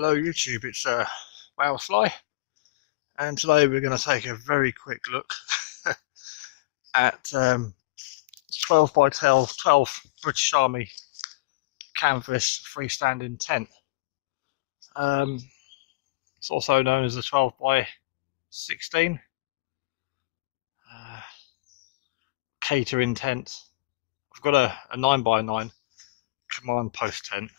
Hello YouTube, it's Whalefly, and today we're going to take a very quick look at 12 by 12 British Army canvas freestanding tent. It's also known as the 12 by 16 catering tent. I've got a 9 by 9 command post tent,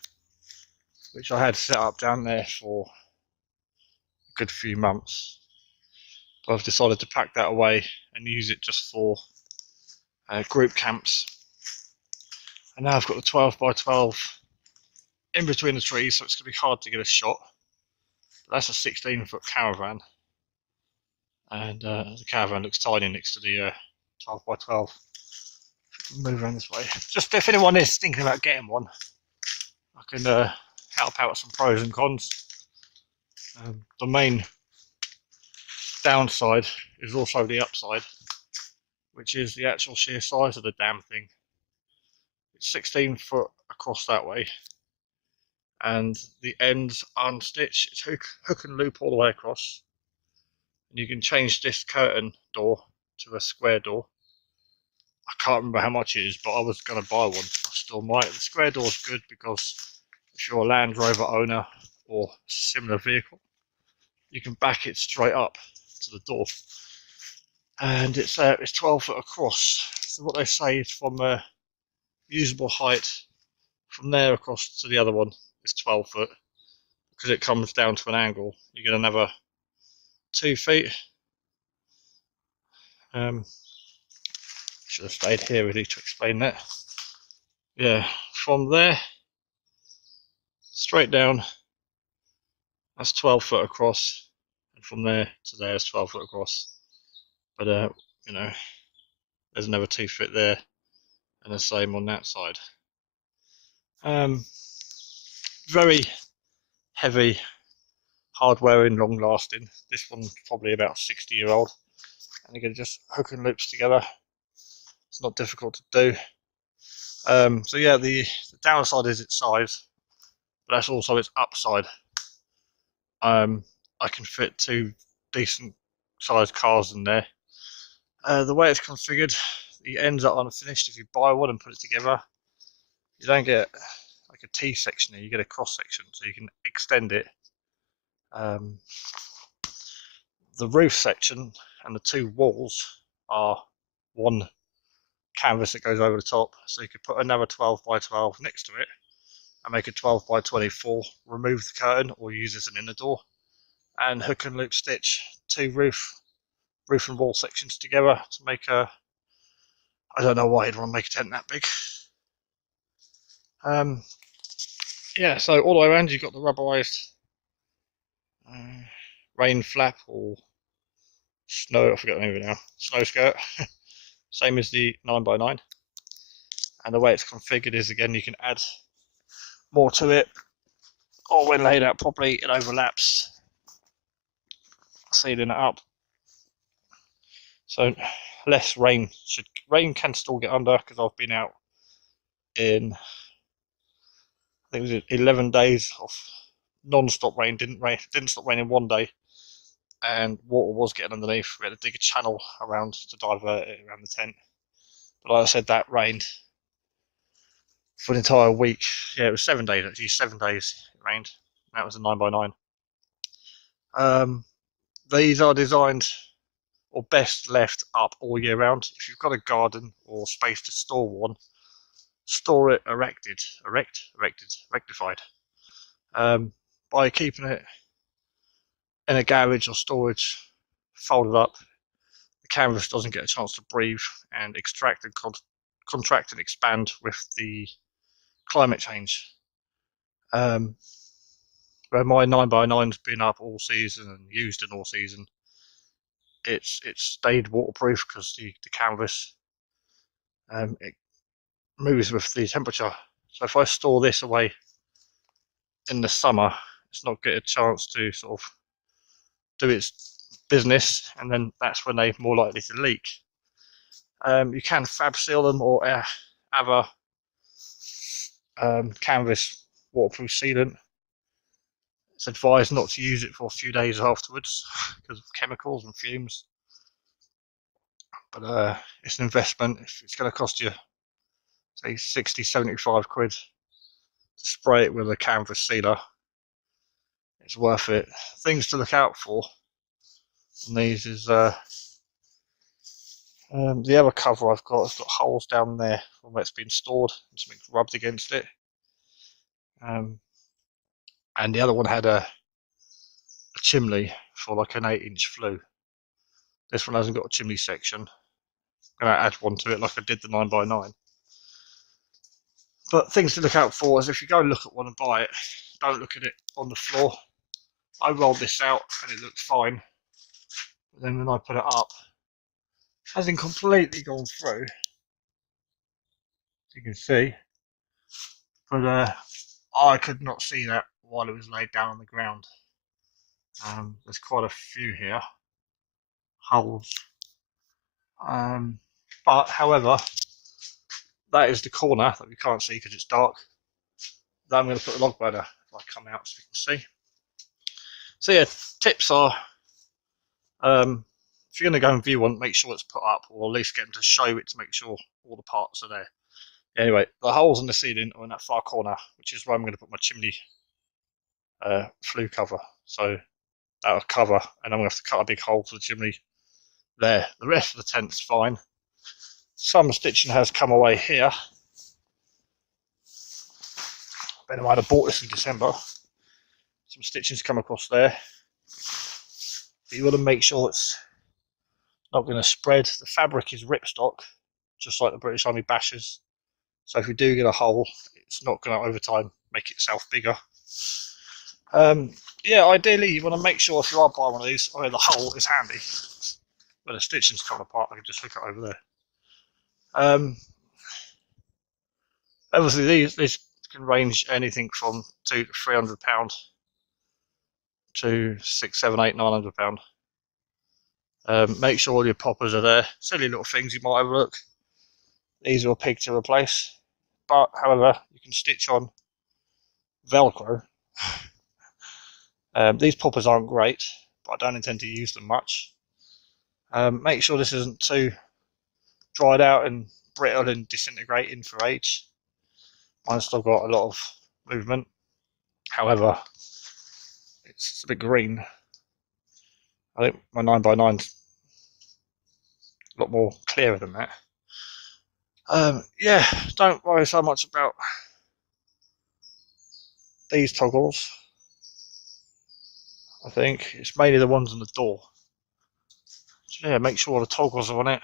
which I had set up down there for a good few months. But I've decided to pack that away and use it just for group camps. And now I've got the 12 by 12 in between the trees, so it's going to be hard to get a shot. But that's a 16-foot caravan, and the caravan looks tiny next to the 12 by 12. Move around this way. Just if anyone is thinking about getting one, I can help out with some pros and cons. The main downside is also the upside, which is the actual sheer size of the damn thing. It's 16 foot across that way, and the ends unstitched. It's hook and loop all the way across, and you can change this curtain door to a square door. I can't remember how much it is, but I was going to buy one. I still might. The square door is good because if you're a Land Rover owner or similar vehicle, you can back it straight up to the door, and it's 12 foot across. So what they say is from a usable height from there across to the other one is 12 foot, because it comes down to an angle. You're going to have a 2 feet. Should have stayed here really to explain that. Yeah, from there straight down, that's 12 foot across, and from there to there is 12 foot across. But you know, there's another 2 foot there, and the same on that side. Very heavy, hard wearing, long lasting. This one's probably about 60-year-old, and you can just hook and loops together. It's not difficult to do. So yeah, the downside is its size, but that's also its upside. I can fit 2 decent sized cars in there. The way it's configured, the ends are unfinished. If you buy one and put it together, you don't get like a T section here, you get a cross section, so you can extend it. The roof section and the 2 walls are one canvas that goes over the top, so you could put another 12 by 12 next to it and make a 12 by 24, remove the curtain or use as an inner door, and hook and loop stitch 2 roof and wall sections together to make a, I don't know why you'd want to make a tent that big. Yeah, so all the way around you've got the rubberized rain flap or snow, I forget the name of it now, snow skirt. Same as the 9 by 9. And the way it's configured is, again, you can add more to it, or when laid out properly, it overlaps, sealing it up. So less rain can still get under, because I've been out in, I think it was 11 days of non-stop rain. Didn't stop raining one day, and water was getting underneath. We had to dig a channel around to divert it around the tent. But like I said, that rained for an entire week. Yeah, it was 7 days actually. 7 days it rained. That was a 9 by 9. These are designed or best left up all year round. If you've got a garden or space to store one, store it rectified. By keeping it in a garage or storage, folded up, the canvas doesn't get a chance to breathe and extract and contract and expand with the climate change. Where my 9 by 9's been up all season and used in all season, it's stayed waterproof because the canvas it moves with the temperature. So if I store this away in the summer, it's not get a chance to sort of do its business, and then that's when they're more likely to leak. You can fab seal them or have a canvas waterproof sealant. it's advised not to use it for a few days afterwards because of chemicals and fumes. But it's an investment. If it's going to cost you, say, 60-75 quid to spray it with a canvas sealer, it's worth it. Things to look out for on these is the other cover I've got has got holes down there from where it's been stored, and something's rubbed against it. And the other one had a chimney for like an 8-inch flue. This one hasn't got a chimney section. I'm going to add one to it like I did the 9x9. But things to look out for is if you go and look at one and buy it, don't look at it on the floor. I rolled this out and it looked fine. But then when I put it up, it hasn't completely gone through, as you can see. But I could not see that while it was laid down on the ground. There's quite a few here, holes. But however, that is the corner that we can't see because it's dark. Then I'm going to put the log burner if I come out so you can see. So yeah, tips are, if you're going to go and view one, make sure it's put up, or at least get them to show it to make sure all the parts are there. Anyway, the holes in the ceiling are in that far corner, which is where I'm going to put my chimney flue cover. So that'll cover, and I'm going to have to cut a big hole for the chimney there. The rest of the tent's fine. Some stitching has come away here. I might have bought this in December. Some stitching's come across there. But you want to make sure it's not going to spread. The fabric is ripstock, just like the British Army bashers. So if you do get a hole, it's not going to over time make itself bigger. Yeah, ideally you want to make sure if you are buying one of these, the hole is handy. Where the stitching's come apart, I can just hook it over there. Obviously these can range anything from £200 to £300 to £600, £700, £800, £900. Make sure all your poppers are there. Silly little things you might overlook. These are a pig to replace, but however, you can stitch on Velcro. These poppers aren't great, but I don't intend to use them much. Make sure this isn't too dried out and brittle and disintegrating for age. Mine's still got a lot of movement. However, it's a bit green. I think my 9x9's a lot more clearer than that. Yeah, don't worry so much about these toggles. I think it's mainly the ones on the door. So yeah, make sure the toggles are on it.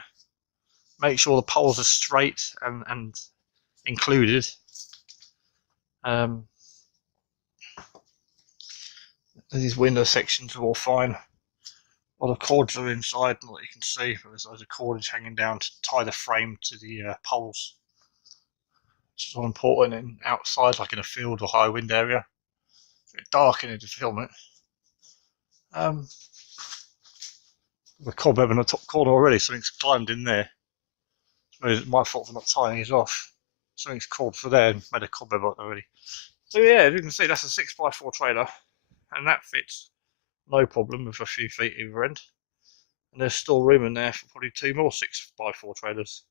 Make sure the poles are straight and included. These window sections are all fine. All the cords are inside, not that you can see, but there's a cordage hanging down to tie the frame to the poles, which is all important in outside, like in a field or high wind area. It's a bit dark in it to film it. The cobweb in the top corner already, something's climbed in there. It's my fault for not tying these off. Something's crawled for there and made a cobweb out already. So yeah, as you can see, that's a 6x4 trailer, and that fits no problem with a few feet either end. And there's still room in there for probably 2 more 6x4 trailers.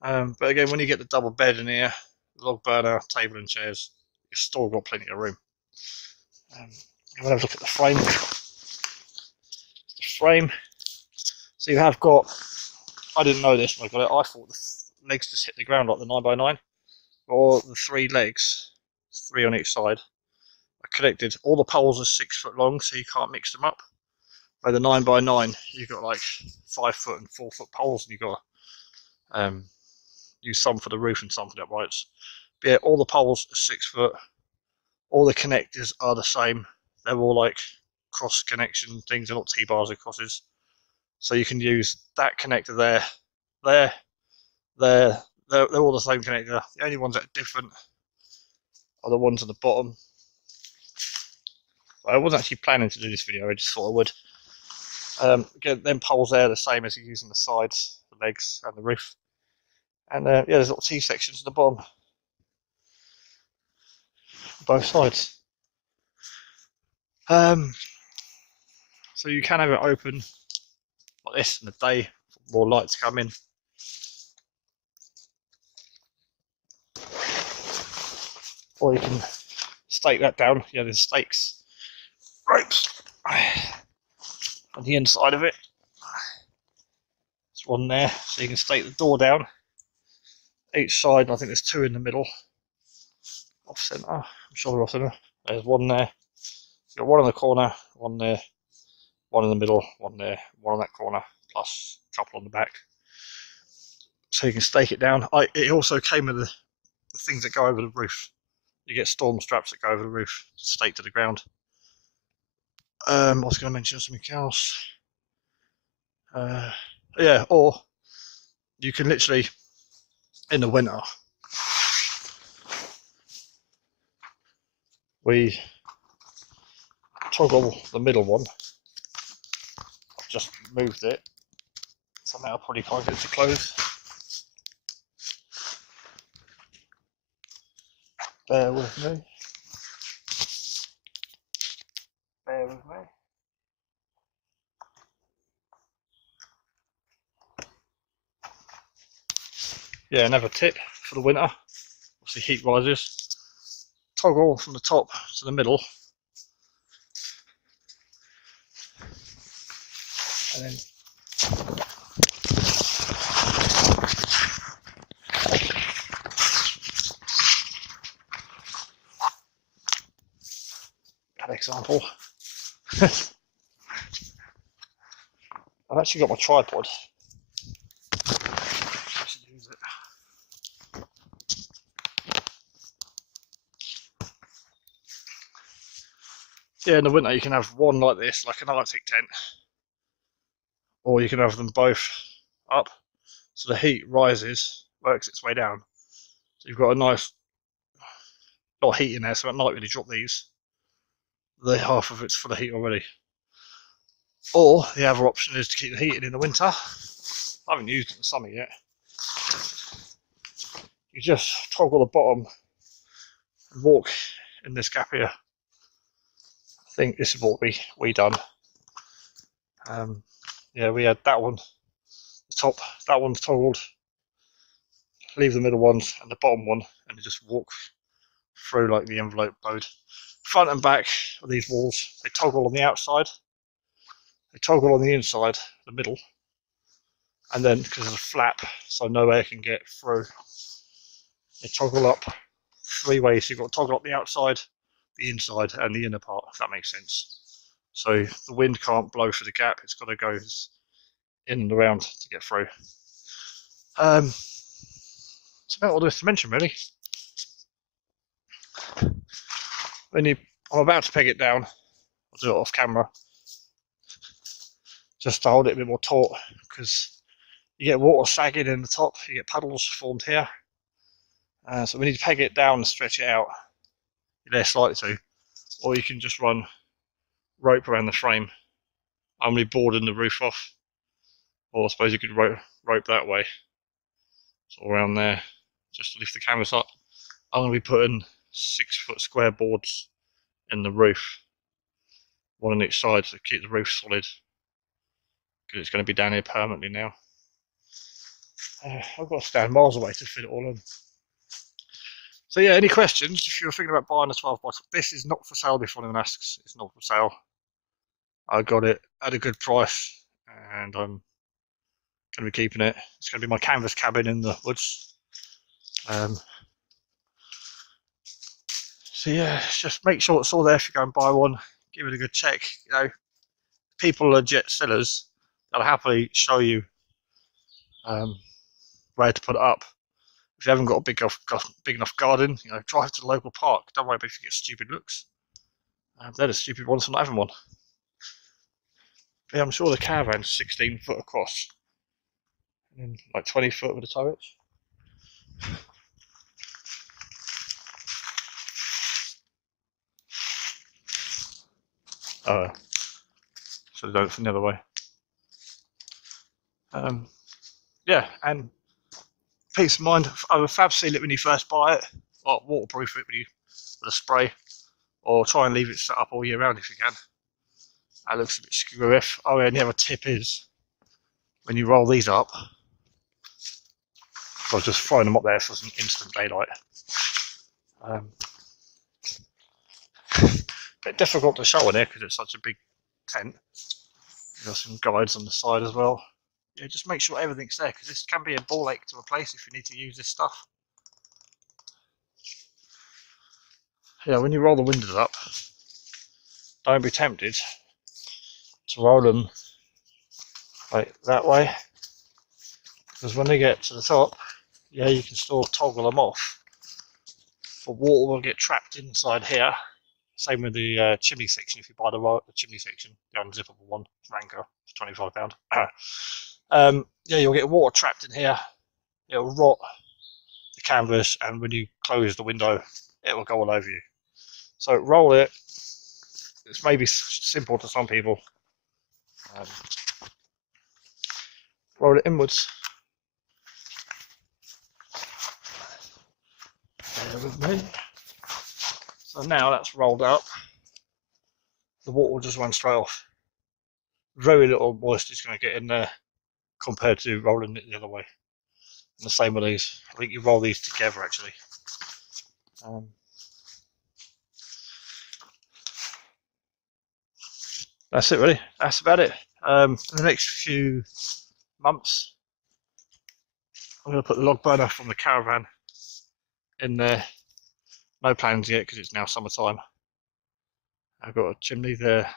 But again, when you get the double bed in here, log burner, table and chairs, you've still got plenty of room. I'm going to have a look at the frame. So you have got, I didn't know this when I got it, I thought the legs just hit the ground like the 9x9, or the 3 legs, 3 on each side, are connected. All the poles are 6 foot long, so you can't mix them up. By the 9x9, you've got like 5 foot and 4 foot poles, and you've got to use some for the roof and some for the uprights. But yeah, all the poles are 6 foot. All the connectors are the same. They're all like cross connection things. They're not T-bars or crosses. So you can use that connector there. They're all the same connector. The only ones that are different are the ones at the bottom. I wasn't actually planning to do this video, I just thought I would. Again, them poles there are the same as you use on the sides, the legs and the roof. And yeah, there's little T-sections at the bottom, both sides. So you can have it open like this in the day for more light to come in. Or you can stake that down. Yeah, there's stakes, ropes on the inside of it. There's one there, so you can stake the door down. Each side, I think there's two in the middle. Off centre, I'm sure they're off centre. There's one there. You've got one in the corner, one there, one in the middle, one there, one on that corner, plus a couple on the back. So you can stake it down. It also came with the things that go over the roof. You get storm straps that go over the roof, staked to the ground. I was going to mention something else. Yeah, or you can literally, in the winter, we toggle the middle one. I've just moved it. Somehow I probably can't get it to close. Bear with me. Bear with me. Yeah, another tip for the winter. Obviously heat rises. Toggle from the top to the middle. And then an example. I've actually got my tripod. I should use it. Yeah, in the winter you can have one like this, like an Arctic tent, or you can have them both up, so the heat rises, works its way down. So you've got a nice lot of heat in there, so at night when you drop these, the half of it's full of heat already. Or the other option is to keep the heating in the winter. I haven't used it in the summer yet. You just toggle the bottom and walk in this gap here. I think this is what we done. Yeah, we had that one, the top, that one's toggled. Leave the middle ones and the bottom one, and you just walk through like the envelope mode. Front and back of these walls, they toggle on the outside, they toggle on the inside, the middle, and then because there's a flap, so no air can get through, they toggle up three ways. So you've got to toggle up the outside, the inside, and the inner part, if that makes sense. So the wind can't blow through the gap, it's got to go in and around to get through. It's about all there is to mention, really. I'm about to peg it down. I'll do it off camera, just to hold it a bit more taut, because you get water sagging in the top, you get puddles formed here. So we need to peg it down and stretch it out. You're less likely to, or you can just run rope around the frame. I'm going to be boarding the roof off, or I suppose you could rope that way, so around there, just to lift the canvas up. I'm going to be putting 6-foot square boards in the roof, one on each side, to keep the roof solid, because it's going to be down here permanently now. I've got to stand miles away to fit it all in. So yeah, any questions? If you're thinking about buying a 12 by 12, this is not for sale before anyone asks. It's not for sale. I got it at a good price, and I'm going to be keeping it. It's going to be my canvas cabin in the woods. So yeah, just make sure it's all there if you go and buy one. Give it a good check. You know, people are legit sellers. They'll happily show you where to put it up. If you haven't got a big enough garden, you know, drive to the local park. Don't worry if you get stupid looks. They're the stupid ones for not having one. But yeah, I'm sure the caravan's 16 foot across, and then like 20 foot with the turrets. So they don't from the other way. Yeah, and peace of mind. Either fab seal it when you first buy it, or waterproof it with a spray, or try and leave it set up all year round if you can. That looks a bit screwy. Oh, and the other tip is when you roll these up, I've just thrown them up there for some instant daylight. Bit difficult to show on here because it's such a big tent. Got some guides on the side as well. Yeah, just make sure everything's there because this can be a ball ache to replace if you need to use this stuff. Yeah, when you roll the windows up, don't be tempted to roll them like that way, because when they get to the top, yeah, you can still toggle them off, but water will get trapped inside here. Same with the chimney section. If you buy the chimney section, the unzippable one, Ranker, for £25. Yeah, you'll get water trapped in here. It'll rot the canvas, and when you close the window, it will go all over you. So roll it. It's maybe simple to some people. Roll it inwards. Bear with me. So now that's rolled up, the water will just run straight off. Very little moisture is going to get in there compared to rolling it the other way. And the same with these. I think you roll these together actually. That's it really. That's about it. In the next few months, I'm going to put the log burner from the caravan in there. No plans yet because it's now summertime. I've got a chimney there,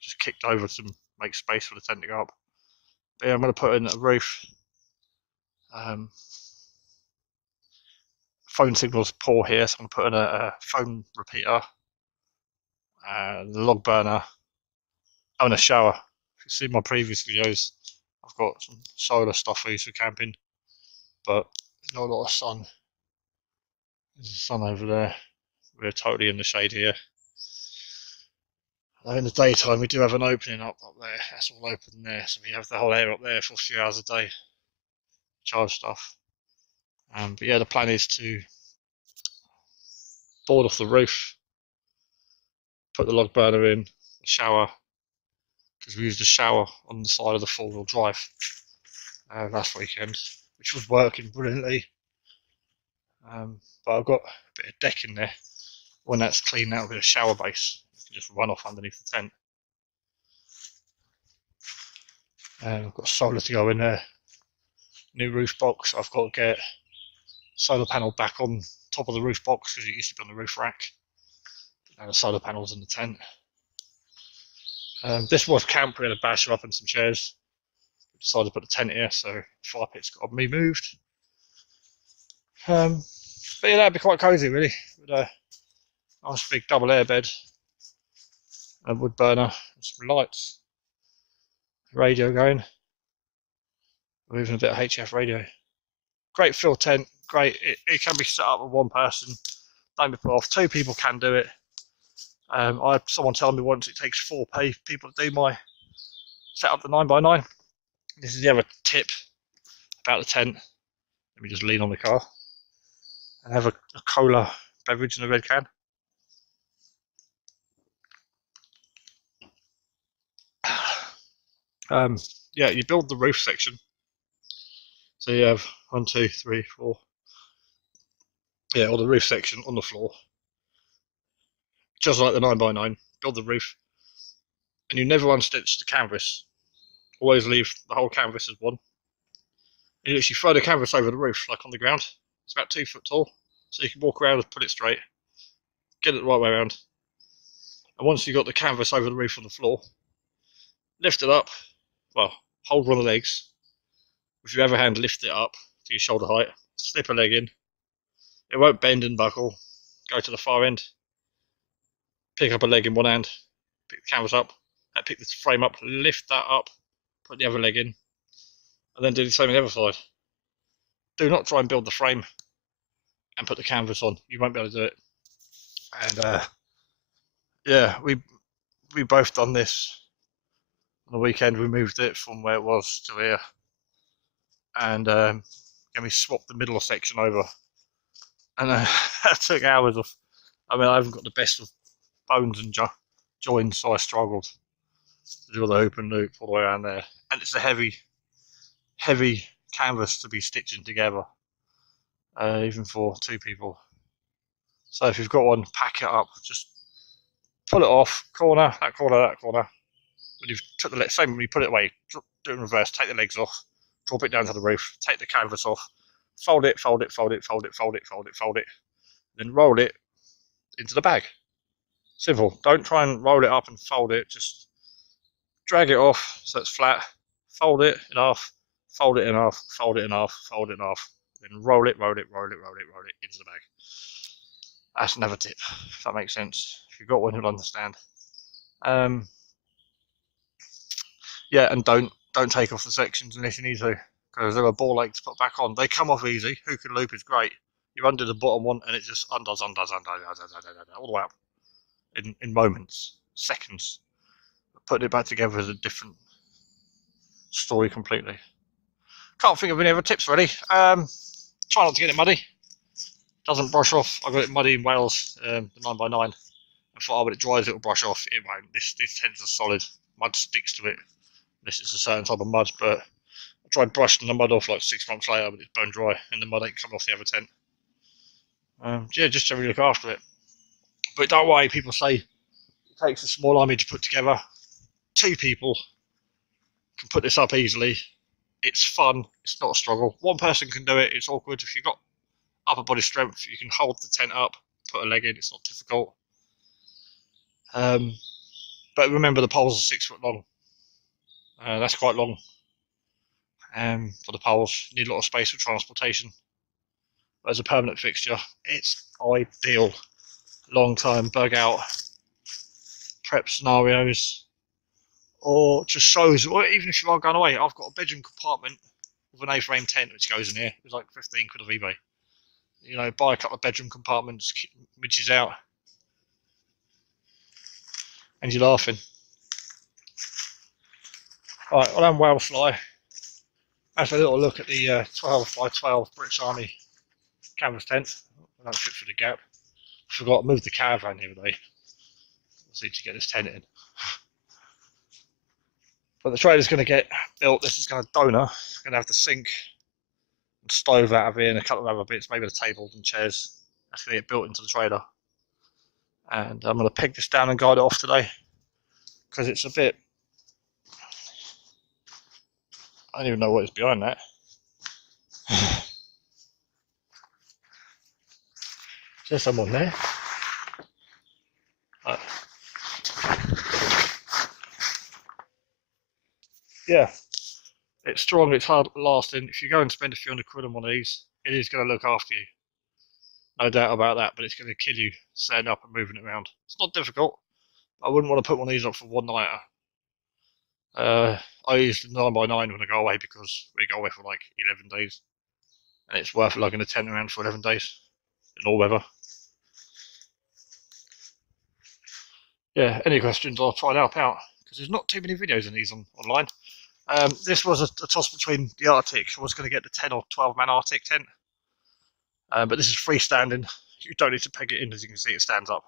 just kicked over to make space for the tent to go up. But yeah, I'm going to put in a roof. Phone signal's poor here, so I'm going to put in a phone repeater, the log burner, and a shower. If you've seen my previous videos, I've got some solar stuff I use for camping, but not a lot of sun. There's the sun over there. We're totally in the shade here. In the daytime, we do have an opening up there. That's all open there, so we have the whole air up there for a few hours a day. Charge stuff. But yeah, the plan is to board off the roof, put the log burner in, the shower, because we used a shower on the side of the four-wheel drive last weekend, which was working brilliantly. But I've got a bit of deck in there. When that's clean, that'll be a shower base. You can just run off underneath the tent. I've got solar to go in there. New roof box. I've got to get solar panel back on top of the roof box because it used to be on the roof rack. Now the solar panel's in the tent. This was camp. We had a basher up and some chairs. We decided to put the tent here, so the fire pit's got to be moved. But yeah, that'd be quite cosy really, with a nice big double air bed, a wood burner, and some lights, radio going, or even a bit of HF radio. Great fill tent, great. It can be set up with one person. Don't be put off. 2 people can do it. I had someone tell me once it takes 4 people to do my set up the 9x9. This is the other tip about the tent. Let me just lean on the car and have a cola beverage in a red can. Yeah, you build the roof section. So you have 1, 2, 3, 4. Yeah, or the roof section on the floor. Just like the 9x9, build the roof. And you never unstitch the canvas. Always leave the whole canvas as one. You literally throw the canvas over the roof, like on the ground. It's about 2 foot tall. So you can walk around and put it straight. Get it the right way around. And once you've got the canvas over the roof on the floor, lift it up. Well, hold one of the legs. With your other hand, lift it up to your shoulder height. Slip a leg in. It won't bend and buckle. Go to the far end. Pick up a leg in one hand. Pick the canvas up. Pick the frame up. Lift that up. Put the other leg in. And then do the same on the other side. Do not try and build the frame and put the canvas on. You won't be able to do it. And yeah, we both done this on the weekend. We moved it from where it was to here, and we swapped the middle section over, and that took hours of. I mean, I haven't got the best of bones and joints, so I struggled to do the hoop and loop all the way around there. And it's a heavy canvas to be stitching together, even for 2 people. So if you've got one, pack it up, just pull it off, corner, that corner, that corner. When you've took the same when you put it away, do it in reverse, take the legs off, drop it down to the roof, take the canvas off, fold it, fold it, fold it, fold it, fold it, fold it, fold it, then roll it into the bag. Simple. Don't try and roll it up and fold it, just drag it off so it's flat, fold it in half, fold it in half, fold it in half, fold it in half, then roll it, roll it, roll it, roll it, roll it into the bag. That's another tip, if that makes sense. If you've got one, you'll understand. Yeah, and don't take off the sections unless you need to, because they're a ball ache to put back on. They come off easy. Hook and loop is great. You undo the bottom one and it just undoes all the way up in moments, seconds. Putting it back together is a different story completely. Can't think of any other tips really. Try not to get it muddy. Doesn't brush off. I got it muddy in Wales, the 9x9. I thought, oh, when it dries, it'll brush off. It won't. This tends to solid. Mud sticks to it, unless it's a certain type of mud. But I tried brushing the mud off like 6 months later, but it's bone dry, and the mud ain't coming off the other tent. Yeah, just generally look after it. But don't worry, people say it takes a small army to put together. 2 people can put this up easily. It's fun. It's not a struggle. 1 person can do it. It's awkward. If you've got upper body strength, you can hold the tent up, put a leg in. It's not difficult. But remember, the poles are 6 foot long. That's quite long. For the poles, you need a lot of space for transportation. But as a permanent fixture, it's ideal. Long time bug out prep scenarios, or just shows, or even if you are going away. I've got a bedroom compartment with an A-frame tent which goes in here. It was like 15 quid of eBay. You know, buy a couple of bedroom compartments, midges out, and you're laughing. Alright, well, I'm well fly. Have a little look at the 12 by 12 British Army canvas tent. I don't fit through the gap. I forgot to move the caravan the other day. Let's see to get this tent in. But the trailer's going to get built. This is going to donor. Going to have the sink and stove out of here and a couple of other bits, maybe the tables and chairs. That's going to get built into the trailer. And I'm going to peg this down and guide it off today, because it's a bit, I don't even know what is behind that. Is there someone there? Yeah, it's strong, it's hard lasting. If you go and spend a few £100 on one of these, it is going to look after you. No doubt about that, but it's going to kill you setting up and moving it around. It's not difficult. I wouldn't want to put one of these up for one nighter. I use the 9x9 when I go away, because we go away for like 11 days. And it's worth lugging a tent around for 11 days in all weather. Yeah, any questions, I'll try and help out, because there's not too many videos in these online. This was a toss between the Arctic. I was going to get the 10 or 12 man Arctic tent, but this is freestanding. You don't need to peg it in, as you can see it stands up.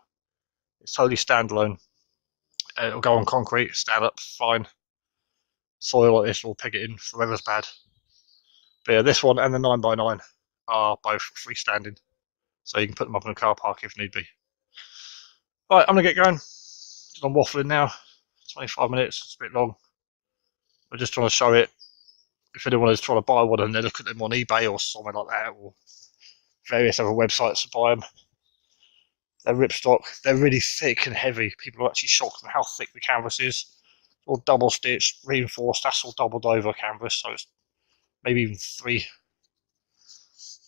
It's totally standalone. It'll go on concrete, stand up fine. Soil like this will peg it in if the weather's bad. But yeah, this one and the 9x9 are both freestanding, so you can put them up in a car park if need be. Right, I'm going to get going. I'm waffling now. 25 minutes, it's a bit long. I'm just trying to show it. If anyone is trying to buy one and they look at them on eBay or something like that, or various other websites to buy them, they're ripstock. They're really thick and heavy. People are actually shocked at how thick the canvas is. All double stitched, reinforced. That's all doubled over canvas, so it's maybe even 3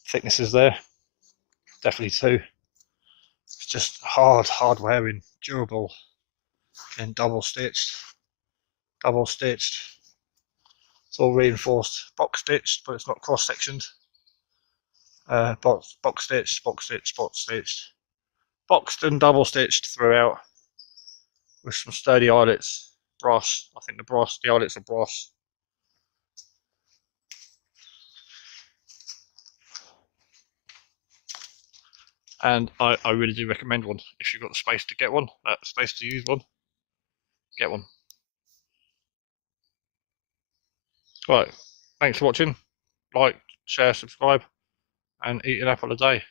thicknesses there. Definitely 2. It's just hard wearing, durable, and double stitched. It's all reinforced, box stitched, but it's not cross sectioned. Box stitched, boxed and double stitched throughout, with some sturdy eyelets, brass. I think the eyelets are brass. and I really do recommend one. If you've got the space to get one, space to use one, get one. Right, thanks for watching. Like, share, subscribe, and eat an apple a day.